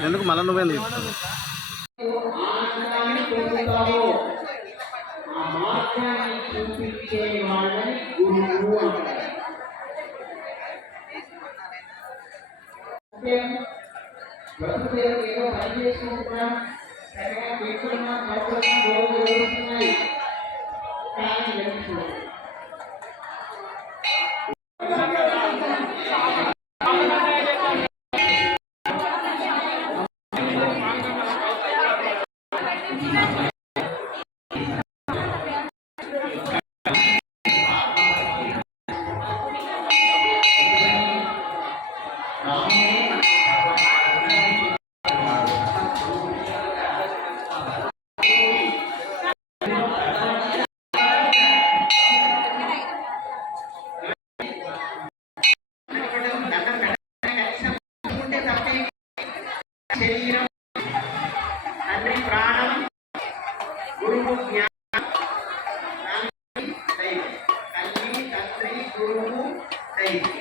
ఎందుకు మళ్ళీ నువ్వేం తీసుకున్నావు ఏదో పని చేసుకుంటున్నాం చక్కగా రోజు జరుగుతున్నాయి శరీరం తండ్రి ప్రాణం గురువు జ్ఞానం దైవం. తల్లి తండ్రి గురువు దైవం.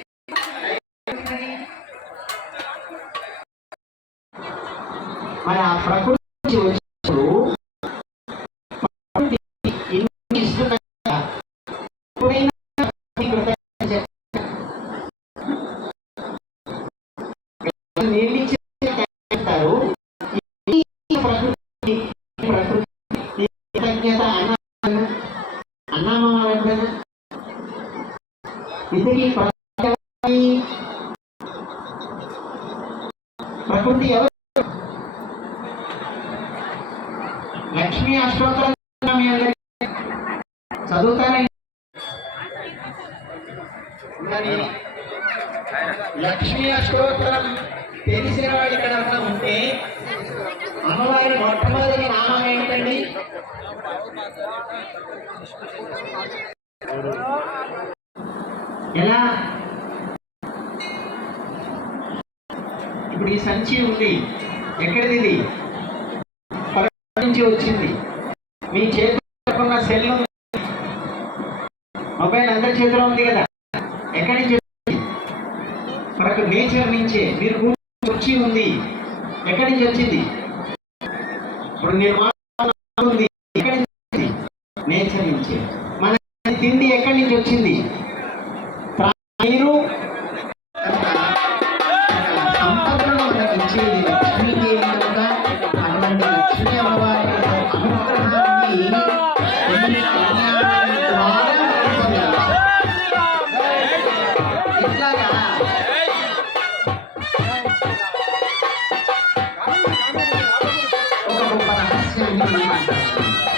మరి ఆ ప్రకృతి వచ్చినప్పుడు ఎన్ని ఎప్పుడైనా నేను చెప్పాలి. నీళ్ళు ఇచ్చి అంటారు ఈ ప్రకృతి ఈ ప్రకృతి ఈ చేత అన్నాను అన్నామా వెంటనే ఇంతకీ ప్రకృతి ఎవరు? లక్ష్మీ అష్టోత్తరం చదువుతారా లక్ష్మీ అష్టోత్తరం తెలిసిన వాడు ఇక్కడ ఎవరైనా ఉంటే ఎలా? ఇప్పుడు ఈ సంచి ఉంది. ఎక్కడిది? ఇది నుంచి వచ్చింది. మీ చేతిలో సెల్ మొబైల్ అందరి చేతిలో ఉంది కదా. ఎక్కడి నుంచి మనకు నేచర్ నుంచే. మీరు వచ్చి ఉంది. ఎక్కడి నుంచి వచ్చింది? ఇప్పుడు నేను మాట్లాడుతున్న ఉంది ఎక్కడి నుంచి వచ్చింది నేచర్ నుంచి మన తిండి ఎక్కడి నుంచి వచ్చింది? మీరు సంపదను మనకి ఇచ్చేది లక్ష్మీదేవి అటువంటి లక్ష్మీ అమ్మవారి అనుగ్రహాన్ని ఒక గొప్ప రహస్యాన్ని మనం